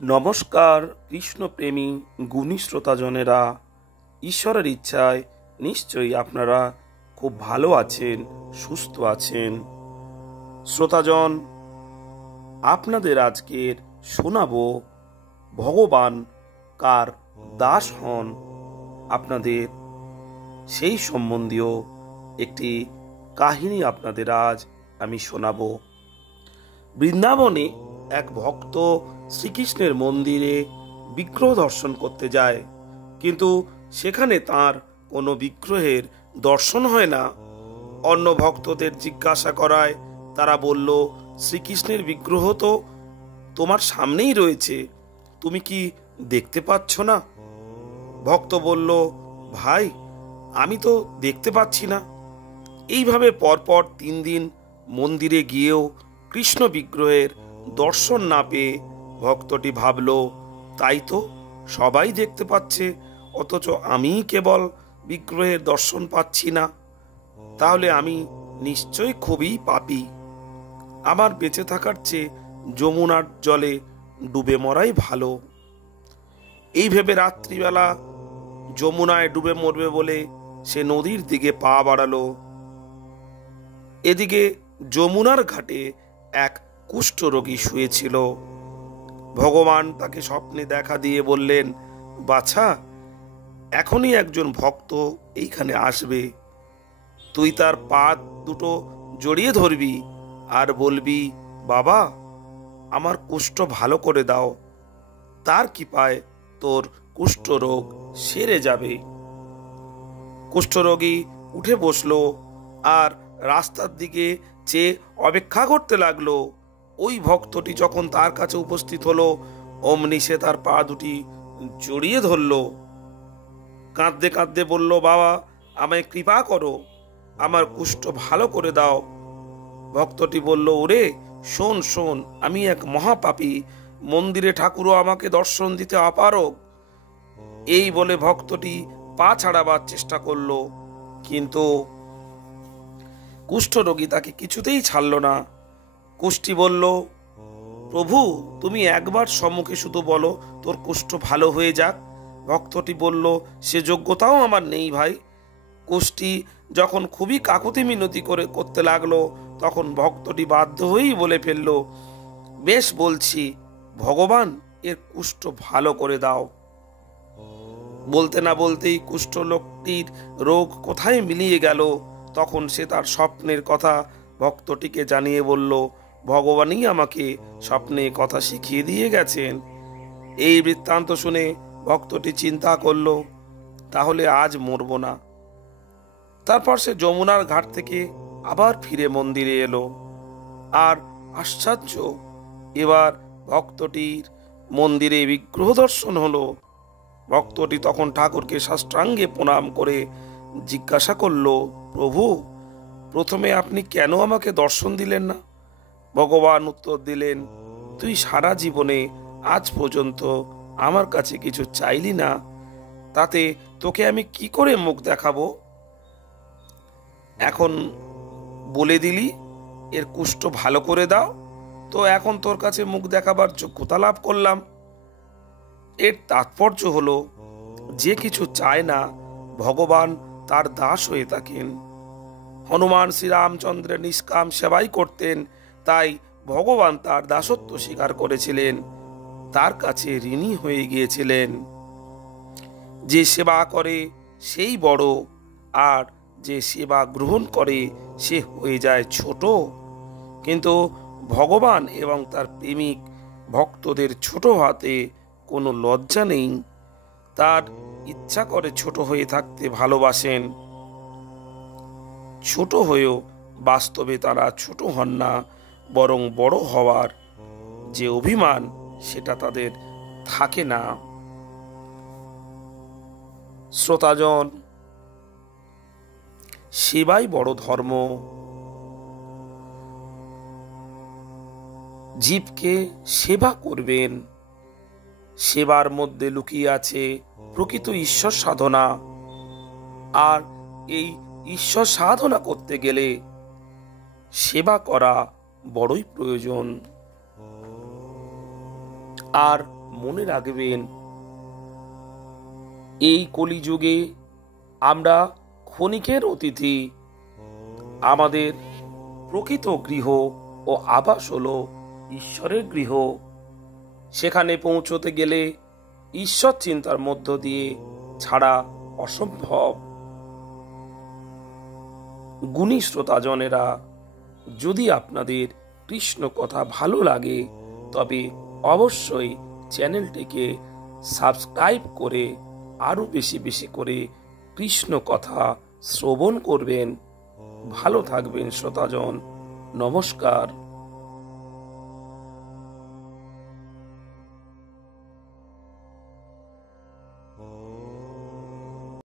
নমস্কার কৃষ্ণপ্রেমী গুণী শ্রোতাজনেরা, ঈশ্বরের ইচ্ছায় নিশ্চয়ই আপনারা খুব ভালো আছেন, সুস্থ আছেন। শ্রোতাজন, আপনাদের আজকের শোনাবো ভগবান কার দাস হন, আপনাদের সেই সম্বন্ধীয় একটি কাহিনী আপনাদের আজ আমি শোনাবো। বৃন্দাবনে এক ভক্ত শ্রীকৃষ্ণের মন্দিরে বিগ্রহ দর্শন করতে যায়, কিন্তু সেখানে তার কোনো বিগ্রহের দর্শন হয় না। অন্য ভক্তদের জিজ্ঞাসা করায় তারা বলল, শ্রীকৃষ্ণের বিগ্রহ তো তোমার সামনেই রয়েছে, তুমি কি দেখতে পাচ্ছ না? ভক্ত বলল, ভাই, আমি তো দেখতে পাচ্ছি না। এইভাবে পরপর 3 দিন মন্দিরে গিয়েও কৃষ্ণ বিগ্রহের দর্শন না পেয়ে ভক্তটি ভাবল, তাই তো সবাই দেখতে পাচ্ছে, অথচ আমি কেবল বিগ্রহের দর্শন পাচ্ছি না। তাহলে আমি নিশ্চয়ই খুবই পাপী। আমার বেঁচে থাকার চেয়ে যমুনার জলে ডুবে মরাই ভালো। এই ভেবে রাত্রিবেলা যমুনায় ডুবে মরবে বলে সে নদীর দিকে পা বাড়ালো। এদিকে যমুনার ঘাটে এক কুষ্ঠরোগী শুয়েছিল। ভগবান তাকে স্বপ্নে দেখা দিয়ে বললেন, বাছা, এখনই একজন ভক্ত এইখানে আসবে। তুই তার পা দুটো জড়িয়ে ধরবি আর বলবি, বাবা, আমার কুষ্ঠ ভালো করে দাও। তার কৃপায় তোর কুষ্ঠরোগ সেরে যাবে। কুষ্ঠরোগী উঠে বসলো আর রাস্তার দিকে চেয়ে অপেক্ষা করতে লাগলো। ওই ভক্তটি যখন তার কাছে উপস্থিত হলো, অমনি সে তার পা দুটি জড়িয়ে ধরলো। কাঁদতে কাঁদতে বলল, বাবা, আমায় কৃপা করো, আমার কুষ্ঠ ভালো করে দাও। ভক্তটি বলল, ওরে শোন শোন, আমি এক মহাপাপী, মন্দিরে ঠাকুরও আমাকে দর্শন দিতে অপারগ। এই বলে ভক্তটি পা ছাড়াবার চেষ্টা করলো, কিন্তু কুষ্ঠরোগী তাকে কিছুতেই ছাড়ল না। কুষ্ঠী বলল, প্রভু, তুমি একবার সম্মুখে শুধু বলো তোর কুষ্ঠ ভালো হয়ে যাক। ভক্তটি বলল, সে যোগ্যতাও আমার নেই ভাই। কুষ্ঠী যখন খুবই কাকুতি মিনতি করতে লাগলো, তখন ভক্তটি বাধ্য হয়েই বলে ফেলল, বেশ বলছি, ভগবান, এর কুষ্ঠ ভালো করে দাও। বলতে না বলতেই কুষ্ঠ লোকটির রোগ কোথায় মিলিয়ে গেল। তখন সে তার স্বপ্নের কথা ভক্তটিকে জানিয়ে বলল, ভগবানই আমাকে স্বপ্নে কথা শিখিয়ে দিয়ে গেছেন। এই বৃত্তান্ত শুনে ভক্তটি চিন্তা করল, তাহলে আজ মরব না। তারপর সে যমুনার ঘাট থেকে আবার ফিরে মন্দিরে এলো। আর আশ্চর্য, এবার ভক্তটির মন্দিরে বিগ্রহ দর্শন হলো। ভক্তটি তখন ঠাকুরকে সাষ্টাঙ্গে প্রণাম করে জিজ্ঞাসা করল, প্রভু, প্রথমে আপনি কেন আমাকে দর্শন দিলেন না? ভগবান উত্তর দিলেন, তুই সারা জীবনে আজ পর্যন্ত আমার কাছে কিছু চাইলি না, তাতে তোকে আমি কি করে মুখ দেখাবো? এখন বলে দিলি এর কুষ্ঠ ভালো করে দাও, তো এখন তোর কাছে মুখ দেখাবার যোগ্যতা লাভ করলাম। এর তাৎপর্য হলো, যে কিছু চায় না ভগবান তার দাস হয়ে থাকেন। হনুমান শ্রীরামচন্দ্রের নিষ্কাম সেবাই করতেন, তাই ভগবান তার দাসত্ব স্বীকার করেছিলেন, তার কাছে ঋণী হয়ে গিয়েছিলেন। যে সেবা করে সেই বড়, আর যে সেবা গ্রহণ করে সে হয়ে যায় ছোট। কিন্তু ভগবান এবং তার প্রেমিক ভক্তদের ছোট হাতে কোনো লজ্জা নেই। তার ইচ্ছা করে ছোট হয়ে থাকতে ভালোবাসেন। ছোট হয়েও বাস্তবে তারা ছোট হন না, বরং বড় হওয়ার যে অভিমান সেটা তাদের থাকে না। শ্রোতাজন, সেবাই বড় ধর্ম। জীবকে সেবা করবেন, সেবার মধ্যে লুকিয়ে আছে প্রকৃত ঈশ্বর সাধনা। আর এই ঈশ্বর সাধনা করতে গেলে সেবা করা বড়ই প্রয়োজন। আর মনে রাখবেন, এই কলিযুগে আমরা ক্ষণিকের অতিথি। আমাদের প্রকৃত গৃহ ও আবাস হলো ঈশ্বরের গৃহ। সেখানে পৌঁছতে গেলে ঈশ্বর চিন্তার মধ্য দিয়ে ছাড়া অসম্ভব। গুণী শ্রোতাজনেরা, যদি আপনাদের কৃষ্ণ কথা ভালো লাগে তবে অবশ্যই চ্যানেলটিকে সাবস্ক্রাইব করে আরো বেশি বেশি করে কৃষ্ণ কথা শ্রবণ করবেন। ভালো থাকবেন শ্রোতাজন। নমস্কার।